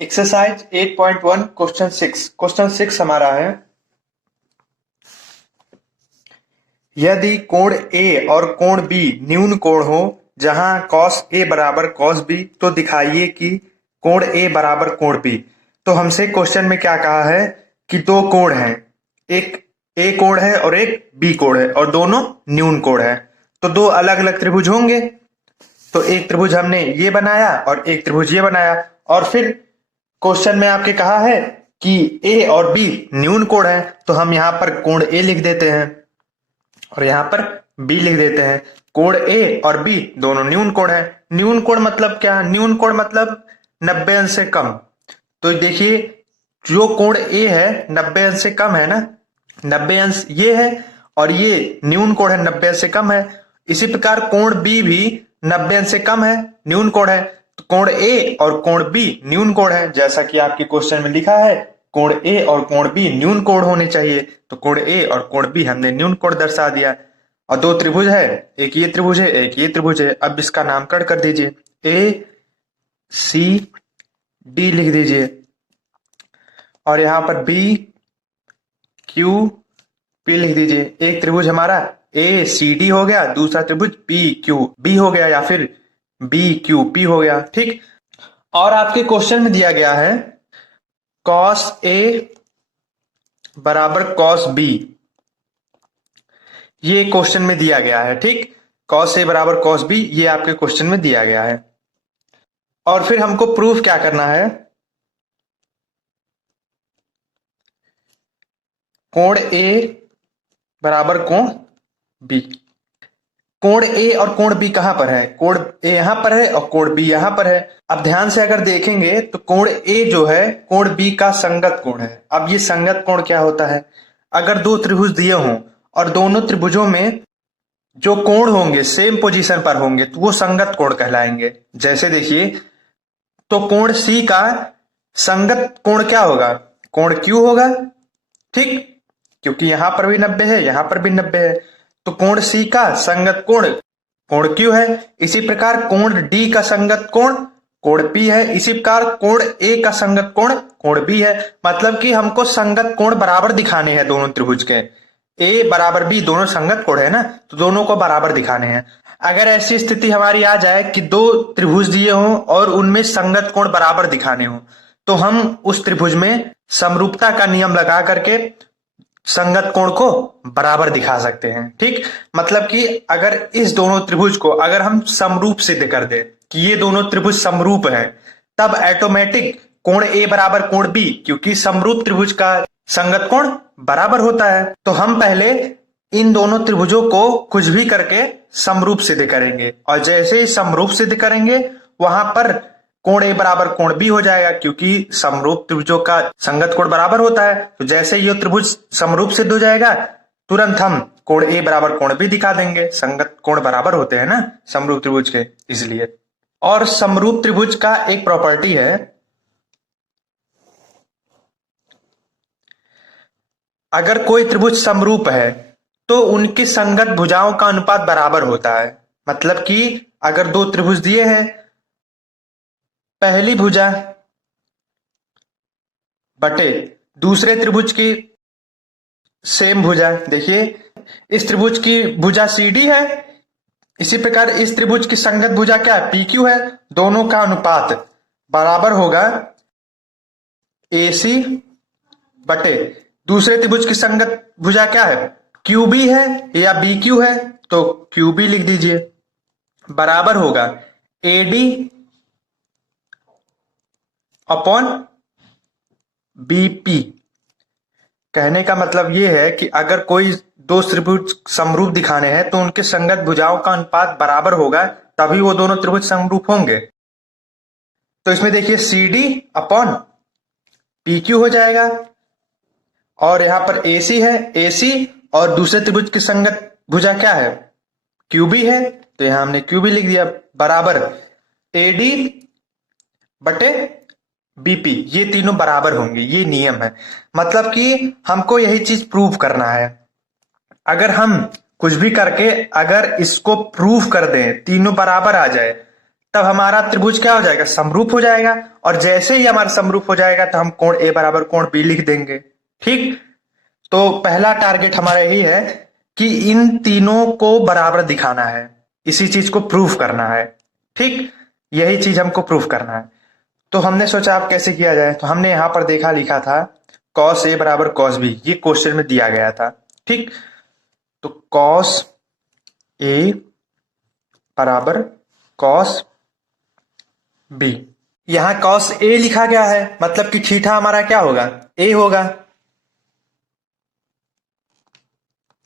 Exercise 8.1 question 6 हमारा है। यदि कोण ए और कोण बी न्यून कोण हो जहां cos ए बराबर cos बी तो दिखाइए कि कोण ए बराबर कोण बी। तो हमसे क्वेश्चन में क्या कहा है कि दो कोण हैं, एक ए कोण है और एक बी कोण है और दोनों न्यून कोण है। तो दो अलग अलग त्रिभुज होंगे। तो एक त्रिभुज हमने ये बनाया और एक त्रिभुज ये बनाया, और फिर क्वेश्चन में आपके कहा है कि ए और बी न्यून कोण है, तो हम यहाँ पर कोण ए लिख देते हैं और यहाँ पर बी लिख देते हैं। कोण ए और बी दोनों न्यून कोण है। न्यून कोण मतलब क्या? न्यून कोण मतलब 90 अंश से कम। तो देखिए, जो कोण ए है 90 अंश से कम है ना, 90 अंश ये है और ये न्यून कोण है, 90 अंश से कम है। इसी प्रकार कोण बी भी 90 अंश से कम है, न्यून कोण है। तो कोण ए और कोण बी न्यून कोण है, जैसा कि आपके क्वेश्चन में लिखा है कोण ए और कोण बी न्यून कोण होने चाहिए। तो कोण ए और कोण बी हमने न्यून कोण दर्शा दिया। और दो त्रिभुज है, एक ये त्रिभुज है एक ये त्रिभुज है। अब इसका नामकरण कर दीजिए, ए सी डी लिख दीजिए और यहां पर बी क्यू पी लिख दीजिए। एक त्रिभुज हमारा ए सी डी हो गया, दूसरा त्रिभुज पी क्यू बी हो गया या फिर बी क्यू पी हो गया। ठीक। और आपके क्वेश्चन में दिया गया है cos ए बराबर cos बी, ये क्वेश्चन में दिया गया है। ठीक, cos ए बराबर cos बी ये आपके क्वेश्चन में दिया गया है। और फिर हमको प्रूफ क्या करना है? कोण ए बराबर कोण बी। कोण ए और कोण बी कहां पर है? कोण ए यहां पर है और कोण बी यहां पर है। अब ध्यान से अगर देखेंगे तो कोण ए जो है कोण बी का संगत कोण है। अब ये संगत कोण क्या होता है? अगर दो त्रिभुज दिए हों और दोनों त्रिभुजों में जो कोण होंगे सेम पोजीशन पर होंगे तो वो संगत कोण कहलाएंगे। जैसे देखिए, तो कोण सी का संगत कोण क्या होगा? कोण क्यू होगा। ठीक, क्योंकि यहां पर भी 90 है यहां पर भी 90 है, तो कोण सी का संगत कोण कोण क्यू है। इसी प्रकार कोण डी का संगत कोण कोण पी है। इसी प्रकार कोण ए का संगत कोण कोण बी है। मतलब कि हमको संगत कोण बराबर दिखाने हैं दोनों त्रिभुज के। ए बराबर बी दोनों संगत कोण है ना, तो दोनों को बराबर दिखाने हैं। अगर ऐसी स्थिति हमारी आ जाए कि दो त्रिभुज दिए हों और उनमें संगत कोण बराबर दिखाने हों, तो हम उस त्रिभुज में समरूपता का नियम लगा करके संगत कोण को बराबर दिखा सकते हैं। ठीक, मतलब कि अगर इस दोनों त्रिभुज को अगर हम समरूप सिद्ध कर दें कि ये दोनों त्रिभुज समरूप हैं, तब ऑटोमेटिक कोण ए बराबर कोण बी, क्योंकि समरूप त्रिभुज का संगत कोण बराबर होता है। तो हम पहले इन दोनों त्रिभुजों को कुछ भी करके समरूप सिद्ध करेंगे, और जैसे ही समरूप सिद्ध करेंगे वहां पर कोण ए बराबर कोण बी हो जाएगा, क्योंकि समरूप त्रिभुजों का संगत कोण बराबर होता है। तो जैसे ये त्रिभुज समरूप सिद्ध हो जाएगा, तुरंत हम कोण ए बराबर कोण बी दिखा देंगे। संगत कोण बराबर होते हैं ना समरूप त्रिभुज के, इसलिए। और समरूप त्रिभुज का एक प्रॉपर्टी है, अगर कोई त्रिभुज समरूप है तो उनकी संगत भुजाओं का अनुपात बराबर होता है। मतलब कि अगर दो त्रिभुज दिए हैं, पहली भुजा बटे दूसरे त्रिभुज की सेम भुजा। देखिए, इस त्रिभुज की भुजा सी डी है, इसी प्रकार इस त्रिभुज की संगत भुजा क्या है? पी क्यू है। दोनों का अनुपात बराबर होगा ए सी बटे दूसरे त्रिभुज की संगत भुजा क्या है? क्यू बी है या बी क्यू है, तो क्यू बी लिख दीजिए, बराबर होगा ए डी अपॉन बीपी। कहने का मतलब यह है कि अगर कोई दो त्रिभुज समरूप दिखाने हैं तो उनके संगत भुजाओं का अनुपात बराबर होगा, तभी वो दोनों त्रिभुज समरूप होंगे। तो इसमें देखिए C D upon P Q हो जाएगा, और यहां पर ए सी है, ए सी और दूसरे त्रिभुज की संगत भुजा क्या है? क्यू बी है, तो यहां हमने क्यू बी लिख दिया, बराबर ए डी बटे बीपी। ये तीनों बराबर होंगे, ये नियम है। मतलब कि हमको यही चीज प्रूव करना है। अगर हम कुछ भी करके अगर इसको प्रूव कर दें, तीनों बराबर आ जाए, तब हमारा त्रिभुज क्या हो जाएगा, समरूप हो जाएगा। और जैसे ही हमारा समरूप हो जाएगा तो हम कोण ए बराबर कोण बी लिख देंगे। ठीक, तो पहला टारगेट हमारा यही है कि इन तीनों को बराबर दिखाना है, इसी चीज को प्रूफ करना है। ठीक, यही चीज हमको प्रूफ करना है। तो हमने सोचा अब कैसे किया जाए, तो हमने यहां पर देखा लिखा था cos a बराबर cos b, ये क्वेश्चन में दिया गया था। ठीक, तो cos a बराबर cos b, यहां cos a लिखा गया है, मतलब कि थीटा हमारा क्या होगा, a होगा।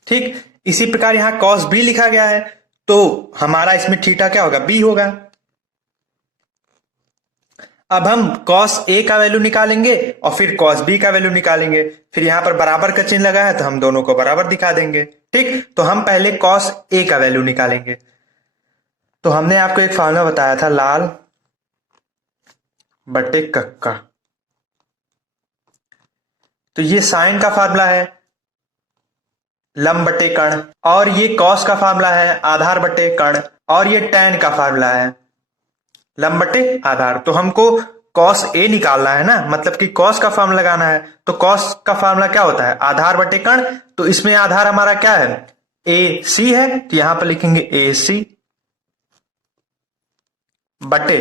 ठीक, इसी प्रकार यहां cos b लिखा गया है, तो हमारा इसमें थीटा क्या होगा, b होगा। अब हम cos a का वैल्यू निकालेंगे और फिर cos b का वैल्यू निकालेंगे, फिर यहां पर बराबर का चिन्ह लगा है तो हम दोनों को बराबर दिखा देंगे। ठीक, तो हम पहले cos a का वैल्यू निकालेंगे। तो हमने आपको एक फार्मूला बताया था, लाल बटे कक्का। तो ये साइन का फार्मूला है, लंब बटे कर्ण, और ये कॉस का फार्मूला है, आधार बटे कर्ण, और ये टैन का फार्मूला है, लंब बटे आधार। तो हमको कॉस ए निकालना है ना, मतलब कि कॉस का फार्मूला लगाना है। तो कॉस का फार्मूला क्या होता है, आधार बटे कर्ण। तो इसमें आधार हमारा क्या है, ए सी है, तो यहां पर लिखेंगे ए सी बटे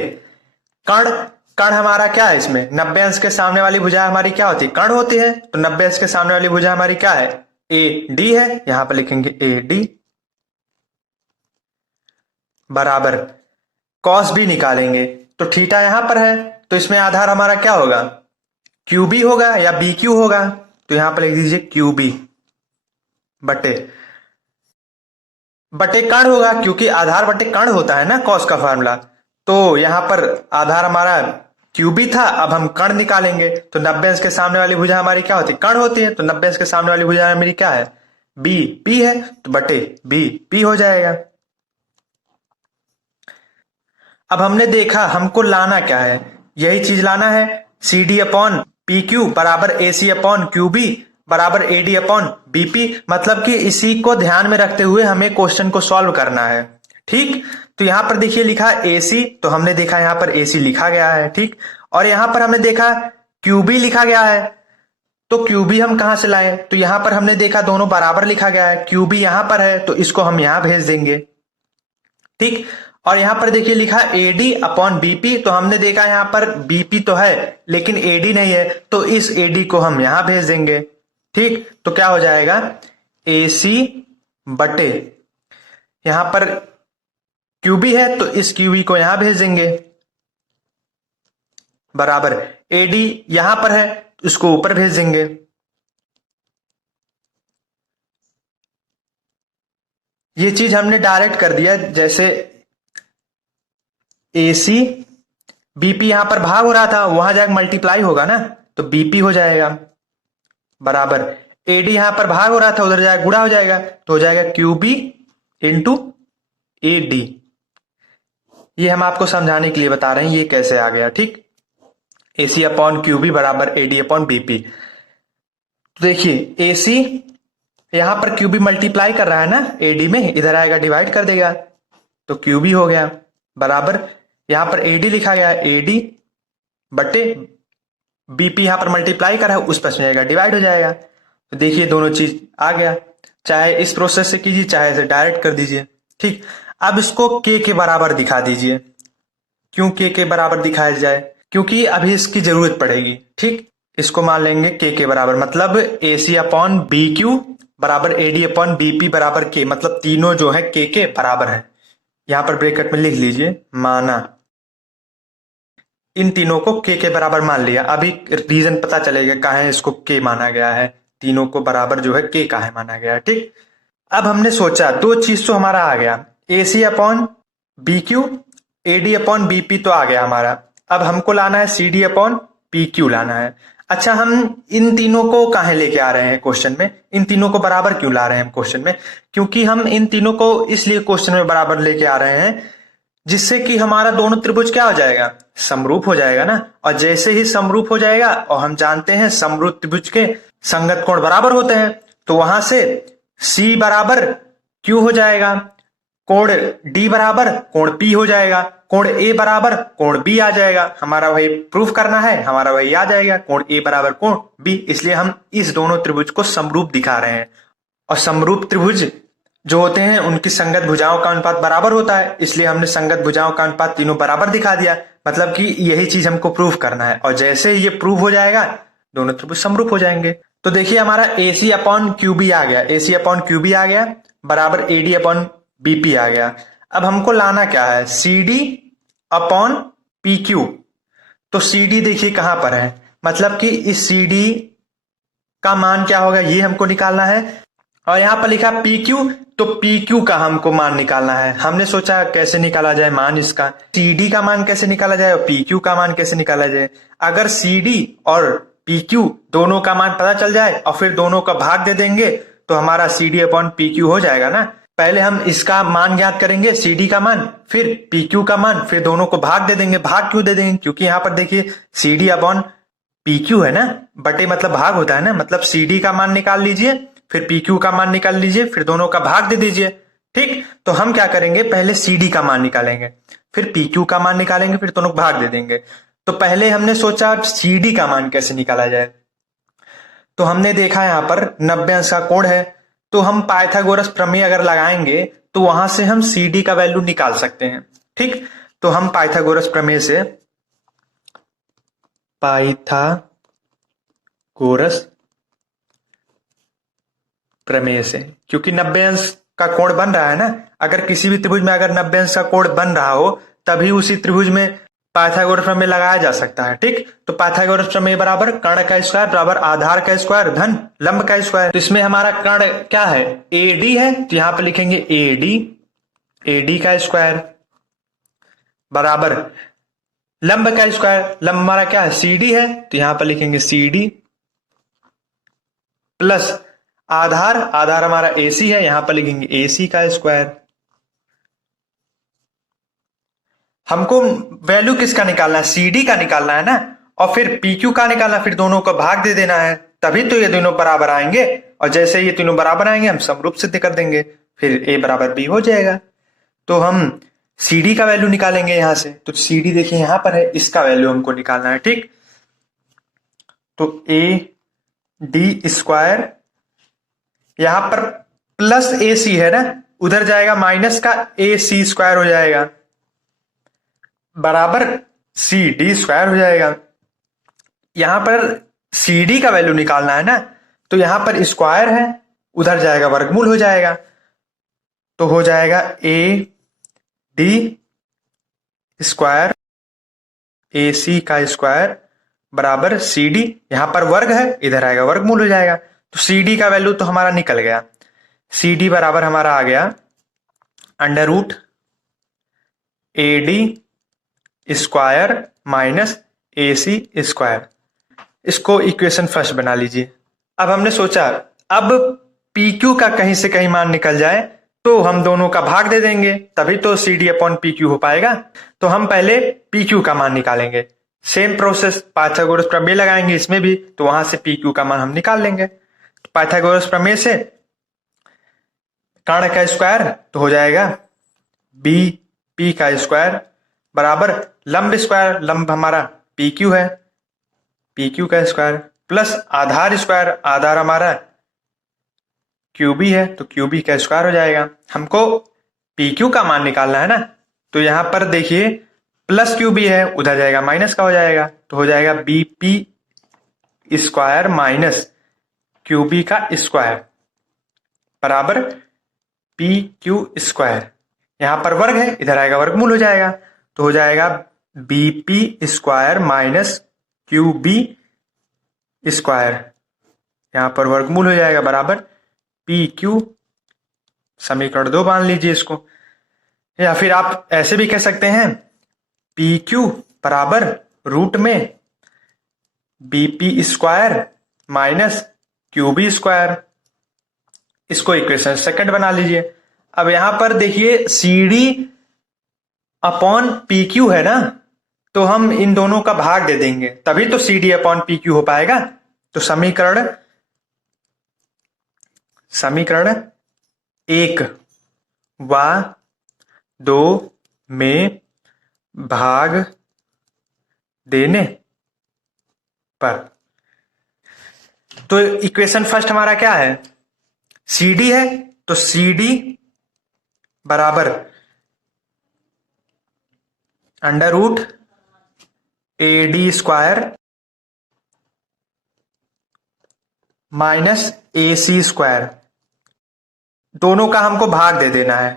कर्ण। कर्ण हमारा क्या है, इसमें 90 अंश के सामने वाली भुजा हमारी क्या होती है, कर्ण होती है। तो 90 अंश के सामने वाली भुजा हमारी क्या है, ए डी है, यहां पर लिखेंगे ए डी बराबर कॉस भी निकालेंगे। तो थीटा यहां पर है, तो इसमें आधार हमारा क्या होगा, क्यू बी होगा या बी क्यू होगा। तो यहां पर लिख दीजिए क्यू बी बटे बटे कर्ण होगा, क्योंकि आधार बटे कर्ण होता है ना कॉस का फार्मूला। तो यहां पर आधार हमारा क्यूबी था, अब हम कर्ण निकालेंगे। तो 90 अंश के सामने वाली भुजा हमारी क्या होती है, कर्ण होती है। तो 90 अंश के सामने वाली भुजा मेरी क्या है, बी पी है, तो बटे बी पी हो जाएगा। अब हमने देखा हमको लाना क्या है, यही चीज लाना है, C D upon P Q बराबर A C upon Q B बराबर ए डी अपॉन बीपी। मतलब कि इसी को ध्यान में रखते हुए हमें क्वेश्चन को सॉल्व करना है। ठीक, तो यहां पर देखिए लिखा ए सी, तो हमने देखा यहां पर ए सी लिखा गया है। ठीक, और यहां पर हमने देखा क्यूबी लिखा गया है, तो क्यूबी हम कहां से लाए, तो यहां पर हमने देखा दोनों बराबर लिखा गया है, क्यूबी यहां पर है तो इसको हम यहां भेज देंगे। ठीक, और यहां पर देखिए लिखा एडी अपॉन बीपी, तो हमने देखा यहां पर बीपी तो है लेकिन एडी नहीं है, तो इस एडी को हम यहां भेज देंगे। ठीक, तो क्या हो जाएगा, ए सी बटे यहां पर क्यूबी है तो इस क्यूबी को यहां भेज देंगे बराबर एडी यहां पर है इसको ऊपर भेज देंगे। ये चीज हमने डायरेक्ट कर दिया, जैसे ए सी बीपी यहां पर भाग हो रहा था, वहां जाकर मल्टीप्लाई होगा ना, तो बीपी हो जाएगा बराबर एडी यहां पर भाग हो रहा था, उधर जाकर गुणा हो जाएगा, तो हो जाएगा क्यूबी इंटू ए डी। ये हम आपको समझाने के लिए बता रहे हैं ये कैसे आ गया। ठीक, ए सी अपॉन क्यूबी बराबर ए डी अपॉन बीपी। तो देखिए ए सी यहां पर क्यूबी मल्टीप्लाई कर रहा है ना एडी में, इधर आएगा डिवाइड कर देगा, तो क्यूबी हो गया बराबर यहां पर एडी लिखा गया है एडी बटे बीपी यहां पर मल्टीप्लाई कर रहा है, उस पर जाएगा डिवाइड हो जाएगा। तो देखिए दोनों चीज आ गया, चाहे इस प्रोसेस से कीजिए चाहे इसे डायरेक्ट कर दीजिए। ठीक, अब इसको के बराबर दिखा दीजिए। क्यों के बराबर दिखाया जाए, क्योंकि अभी इसकी जरूरत पड़ेगी। ठीक, इसको मान लेंगे के बराबर, मतलब ए सी अपॉन बी क्यू बराबर एडी अपॉन बीपी बराबर के, मतलब तीनों जो है के बराबर है। यहां पर ब्रैकेट में लिख लीजिए, माना इन तीनों को के बराबर मान लिया। अभी रीजन पता चलेगा काहे इसको के माना गया है, तीनों को बराबर जो है के काहे माना गया है। ठीक, अब हमने सोचा दो चीज तो हमारा आ गया, A C upon B Q AD upon BP तो आ गया हमारा। अब हमको लाना है C D upon P Q लाना है। अच्छा, हम इन तीनों को काहे लेके आ रहे हैं क्वेश्चन में, इन तीनों को बराबर क्यों ला रहे हैं हम क्वेश्चन में, क्योंकि हम इन तीनों को इसलिए क्वेश्चन में बराबर लेके आ रहे हैं जिससे कि हमारा दोनों त्रिभुज क्या हो जाएगा, समरूप हो जाएगा ना। और जैसे ही समरूप हो जाएगा, और हम जानते हैं समरूप त्रिभुज के संगत कोण बराबर होते हैं, तो वहां से C बराबर Q हो जाएगा। कोण डी बराबर कोण पी हो जाएगा, कोण ए बराबर कोण बी आ जाएगा। हमारा वही प्रूफ करना है, हमारा वही आ जाएगा, कोण ए बराबर कोण बी। इसलिए हम इस दोनों त्रिभुज को समरूप दिखा रहे हैं। और समरूप त्रिभुज जो होते हैं उनकी संगत भुजाओं का अनुपात बराबर होता है, इसलिए हमने संगत भुजाओं का अनुपात तीनों बराबर दिखा दिया। मतलब कि यही चीज हमको प्रूफ करना है, और जैसे ही ये प्रूफ हो जाएगा दोनों त्रिभुज समरूप हो जाएंगे। तो देखिए हमारा AC अपॉन QB आ गया, AC अपॉन QB आ गया बराबर AD अपॉन BP आ गया। अब हमको लाना क्या है, CD अपॉन PQ। तो CD देखिए कहां पर है, मतलब कि इस CD का मान क्या होगा ये हमको निकालना है। और यहां पर लिखा PQ, तो PQ का हमको मान निकालना है। हमने सोचा कैसे निकाला जाए मान इसका, CD का मान कैसे निकाला जाए और PQ का मान कैसे निकाला जाए। अगर CD और PQ दोनों का मान पता चल जाए और फिर दोनों का भाग दे देंगे तो हमारा CD अपॉन PQ हो जाएगा ना। पहले हम इसका मान ज्ञात करेंगे, CD का मान, फिर PQ का मान, फिर दोनों को भाग दे देंगे। भाग क्यों दे देंगे, क्योंकि यहाँ पर देखिए CD अपॉन PQ है ना, बटे मतलब भाग होता है ना, मतलब CD का मान निकाल लीजिए, फिर PQ का मान निकाल लीजिए, फिर दोनों का भाग दे दीजिए। ठीक, तो हम क्या करेंगे, पहले CD का मान निकालेंगे, फिर PQ का मान निकालेंगे, फिर दोनों को भाग दे देंगे। तो पहले हमने सोचा CD का मान कैसे निकाला जाए। तो हमने देखा यहाँ पर 90 अंश का कोण है, तो हम पाइथागोरस प्रमेय अगर लगाएंगे तो वहां से हम CD का वैल्यू निकाल सकते हैं। ठीक, तो हम पाइथागोरस प्रमेय से, पाइथागोरस प्रमेय से, क्योंकि 90 अंश का कोण बन रहा है ना, अगर किसी भी त्रिभुज में अगर 90 अंश का कोण बन रहा हो तभी उसी त्रिभुज में पाइथागोरस प्रमेय लगाया जा सकता है। ठीक, तो पाइथागोरस प्रमेय बराबर कर्ण का स्क्वायर बराबर आधार का स्क्वायर धन लंब का स्क्वायर। तो इसमें हमारा कर्ण क्या है, AD है, तो यहां पर लिखेंगे AD का स्क्वायर बराबर लंब का स्क्वायर, लंब हमारा क्या है CD है, तो यहां पर लिखेंगे CD प्लस आधार हमारा AC है, यहां पर लिखेंगे AC का स्क्वायर। हमको वैल्यू किसका निकालना है, CD का निकालना है ना, और फिर PQ का निकालना, फिर दोनों को भाग दे देना है, तभी तो ये दोनों बराबर आएंगे। और जैसे ये तीनों बराबर आएंगे हम समरूप सिद्ध कर देंगे, फिर A बराबर B हो जाएगा। तो हम CD का वैल्यू निकालेंगे यहां से, तो CD देखिए यहां पर है, इसका वैल्यू हमको निकालना है। ठीक, तो AD स्क्वायर, यहां पर प्लस AC है ना, उधर जाएगा माइनस का AC स्क्वायर हो जाएगा बराबर CD स्क्वायर हो जाएगा। यहां पर CD का वैल्यू निकालना है ना, तो यहां पर स्क्वायर है, उधर जाएगा वर्गमूल हो जाएगा, तो हो जाएगा AD स्क्वायर AC का स्क्वायर बराबर CD, यहां पर वर्ग है, इधर आएगा वर्गमूल हो जाएगा। तो CD का वैल्यू तो हमारा निकल गया, CD बराबर हमारा आ गया under root AD square minus AC square. इसको इक्वेशन फर्स्ट बना लीजिए। अब हमने सोचा अब PQ का कहीं से कहीं मान निकल जाए तो हम दोनों का भाग दे देंगे, तभी तो CD अपॉन PQ हो पाएगा। तो हम पहले PQ का मान निकालेंगे, सेम प्रोसेस, पाइथागोरस प्रमेय लगाएंगे इसमें भी, तो वहां से PQ का मान हम निकाल लेंगे। तो पाइथागोरस प्रमेय से कर्ण का स्क्वायर तो हो जाएगा BP का स्क्वायर बराबर लंब स्क्वायर, लंब हमारा PQ है, PQ का स्क्वायर प्लस आधार स्क्वायर, आधार हमारा QB है, तो QB का स्क्वायर हो जाएगा। हमको PQ का मान निकालना है ना, तो यहां पर देखिए प्लस QB है, उधर जाएगा माइनस का हो जाएगा, तो हो जाएगा BP स्क्वायर माइनस QB का स्क्वायर बराबर PQ स्क्वायर। यहां पर वर्ग है, इधर आएगा वर्गमूल हो जाएगा, तो हो जाएगा BP square minus QB square, यहां पर वर्गमूल हो जाएगा बराबर PQ। समीकरण 2 मान लीजिए इसको, या फिर आप ऐसे भी कह सकते हैं PQ बराबर रूट में BP square minus QB square. इसको इक्वेशन सेकंड बना लीजिए। अब यहां पर देखिए CD अपॉन PQ है ना, तो हम इन दोनों का भाग दे देंगे, तभी तो CD अपॉन PQ हो पाएगा। तो समीकरण 1 व 2 में भाग देने पर। तो इक्वेशन फर्स्ट हमारा क्या है, सी डी है, तो सी डी बराबर under root A D square minus A C square, दोनों का हमको भाग दे देना है।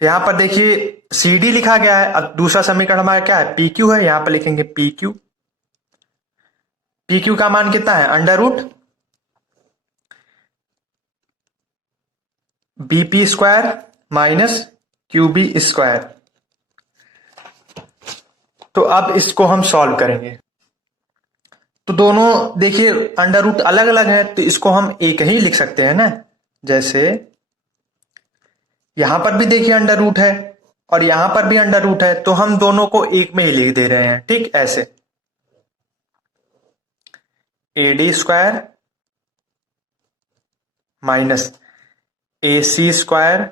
यहां पर देखिए सी डी लिखा गया है, अब दूसरा समीकरण हमारा क्या है, पी क्यू है, यहां पर लिखेंगे पी क्यू। पी क्यू का मान कितना है, under root BP square minus QB square. तो अब इसको हम सॉल्व करेंगे, तो दोनों देखिए अंडर रूट अलग अलग है, तो इसको हम एक ही लिख सकते हैं ना। जैसे यहां पर भी देखिए अंडर रूट है और यहां पर भी अंडर रूट है, तो हम दोनों को एक में ही लिख दे रहे हैं। ठीक, ऐसे A D square minus A C square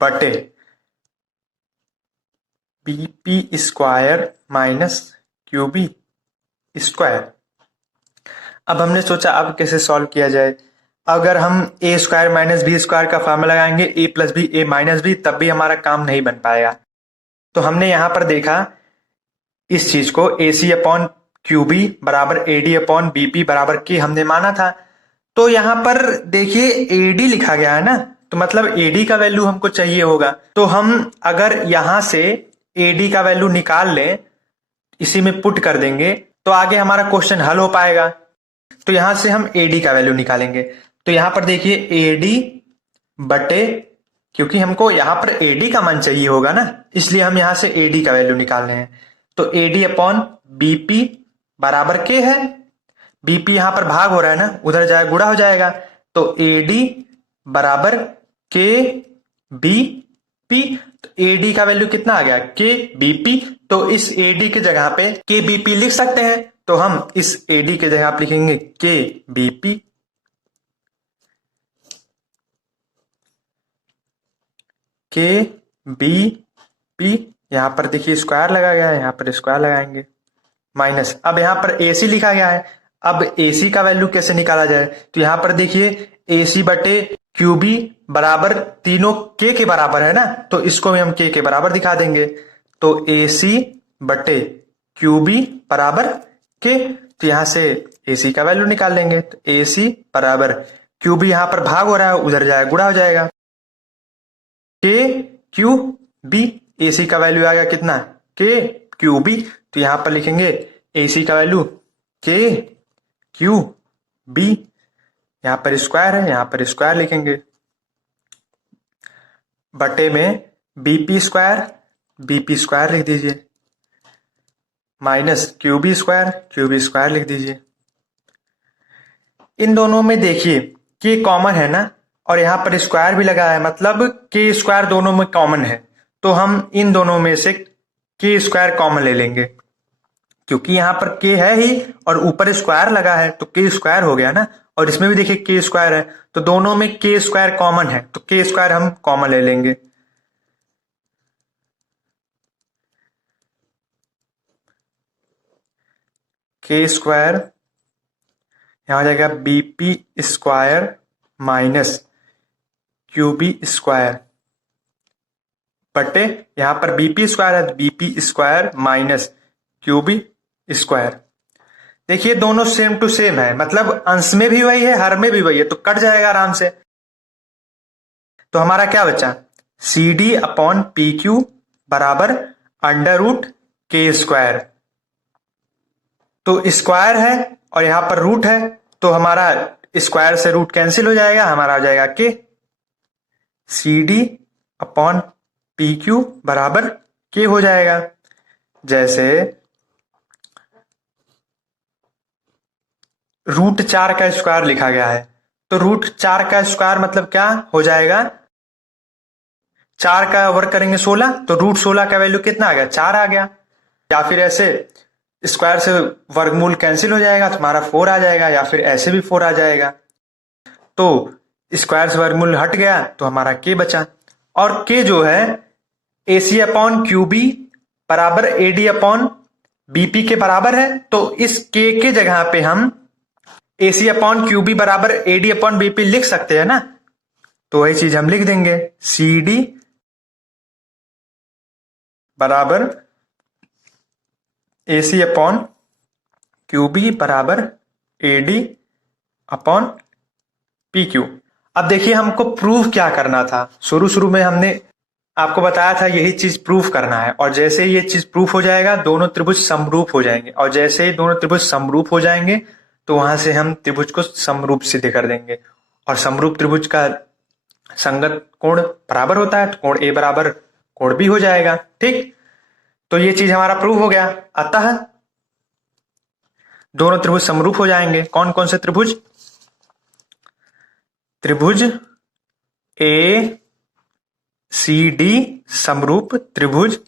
बटे BP square minus QB square. अब हमने सोचा अब कैसे सॉल्व किया जाए। अगर हम ए स्क्वायर माइनस बी स्क्वायर का फॉर्मूला लगाएंगे ए प्लस बी ए माइनस बी, तब भी हमारा काम नहीं बन पाएगा। तो हमने यहां पर देखा इस चीज को A C upon Q B बराबर A D upon B P बराबर के हमने माना था। तो यहां पर देखिए ए डी लिखा गया है ना, तो मतलब ए डी का वैल्यू हमको चाहिए होगा। तो हम अगर यहां से ए डी का वैल्यू निकाल लें, इसी में पुट कर देंगे, तो आगे हमारा क्वेश्चन हल हो पाएगा। तो यहां से हम ए डी का वैल्यू निकालेंगे, तो यहां पर देखिए ए डी बटे, क्योंकि हमको यहां पर ए डी का मान चाहिए होगा ना, इसलिए हम यहां से ए डी का वैल्यू निकाल रहे हैं। तो ए डी अपॉन बीपी बराबर के है, बीपी यहां पर भाग हो रहा है ना, उधर जाए गुणा हो जाएगा, तो ए डी बराबर के बी पी। तो ए डी का वैल्यू कितना आ गया, के बी पी। तो इस ए डी की जगह पे के बी पी लिख सकते हैं, तो हम इस ए डी की जगह पे लिखेंगे के बी पी। के बी पी, यहां पर देखिए स्क्वायर लगा गया है, यहां पर स्क्वायर लगाएंगे माइनस, अब यहां पर ए सी लिखा गया है। अब ए सी का वैल्यू कैसे निकाला जाए, तो यहां पर देखिए ए सी बटे क्यू बी बराबर, तीनों के बराबर है ना, तो इसको भी हम के बराबर दिखा देंगे। तो ए सी बटे क्यू बी बराबर के, तो यहां से ए सी का वैल्यू निकाल लेंगे, तो ए सी बराबर क्यू बी यहां पर भाग हो रहा है, उधर जाएगा गुणा हो जाएगा, के क्यू बी। ए सी का वैल्यू आ गया कितना, के क्यू बी। तो यहां पर लिखेंगे ए सी का वैल्यू के क्यू बी, यहां पर स्क्वायर है, यहां पर स्क्वायर लिखेंगे, बटे में बीपी स्क्वायर लिख दीजिए, माइनस क्यूबी स्क्वायर लिख दीजिए। इन दोनों में देखिए के कॉमन है ना, और यहां पर स्क्वायर भी लगा है, मतलब के स्क्वायर दोनों में कॉमन है, तो हम इन दोनों में से के स्क्वायर कॉमन ले लेंगे, क्योंकि यहां पर के है ही और ऊपर स्क्वायर लगा है, तो के स्क्वायर हो गया ना, और इसमें भी देखिए के स्क्वायर है, तो दोनों में के स्क्वायर कॉमन है, तो के स्क्वायर हम कॉमन ले लेंगे। के स्क्वायर यहां हो जाएगा BP square minus QB square बटे, यहां पर बीपी स्क्वायर है, BP square minus QB square. देखिए दोनों सेम टू सेम है, मतलब अंश में भी वही है, हर में भी वही है, तो कट जाएगा आराम से। तो हमारा क्या बचा, C D upon P Q बराबर अंडर रूट के स्क्वायर। तो स्क्वायर है और यहां पर रूट है, तो हमारा स्क्वायर से रूट कैंसिल हो जाएगा, हमारा आ जाएगा के C D upon P Q बराबर के हो जाएगा। जैसे रूट 4 का स्क्वायर लिखा गया है, तो रूट 4 का स्क्वायर मतलब क्या हो जाएगा, 4 का वर्ग करेंगे 16, तो रूट 16 का वैल्यू कितना आ गया, 4 आ गया। या फिर ऐसे स्क्वायर से वर्गमूल कैंसिल हो जाएगा, तुम्हारा 4 आ जाएगा, या फिर ऐसे भी 4 आ जाएगा। तो स्क्वायर से वर्गमूल हट गया, तो हमारा के बचा। और के जो है AC अपॉन QB बराबर AD अपॉन BP के बराबर है, तो इस के जगह पे हम AC अपॉन QB बराबर AD अपॉन BP लिख सकते हैं ना, तो वही चीज हम लिख देंगे, CD बराबर AC अपॉन QB बराबर AD अपॉन PQ। अब देखिए हमको प्रूव क्या करना था। शुरू में हमने आपको बताया था यही चीज प्रूफ करना है, और जैसे ही ये चीज प्रूफ हो जाएगा दोनों त्रिभुज समरूप हो जाएंगे, और जैसे ही दोनों त्रिभुज समरूप हो जाएंगे तो वहां से हम त्रिभुज को समरूप सिद्ध कर देंगे, और समरूप त्रिभुज का संगत कोण बराबर होता है, तो कोण A बराबर कोण B हो जाएगा। ठीक, तो ये चीज हमारा प्रूव हो गया। अतः दोनों त्रिभुज समरूप हो जाएंगे। कौन कौन से त्रिभुज? त्रिभुज ACD समरूप त्रिभुज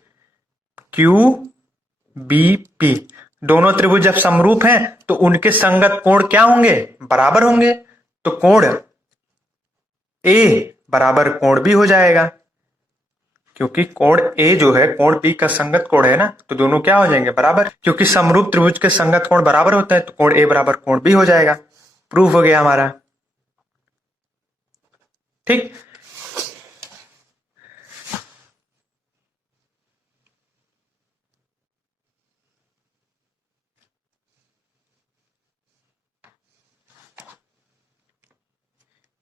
QBP। दोनों त्रिभुज जब समरूप हैं तो उनके संगत कोण क्या होंगे? बराबर होंगे, तो कोण A बराबर कोण B हो जाएगा, क्योंकि कोण A जो है कोण B का संगत कोण है ना, तो दोनों क्या हो जाएंगे? बराबर। क्योंकि समरूप त्रिभुज के संगत कोण बराबर होते हैं, तो कोण A बराबर कोण B हो जाएगा। प्रूफ हो गया हमारा। ठीक,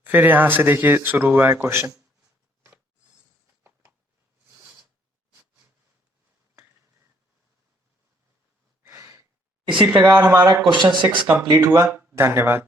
फिर यहां से देखिए शुरू हुआ है क्वेश्चन। इसी प्रकार हमारा क्वेश्चन 6 कंप्लीट हुआ। धन्यवाद।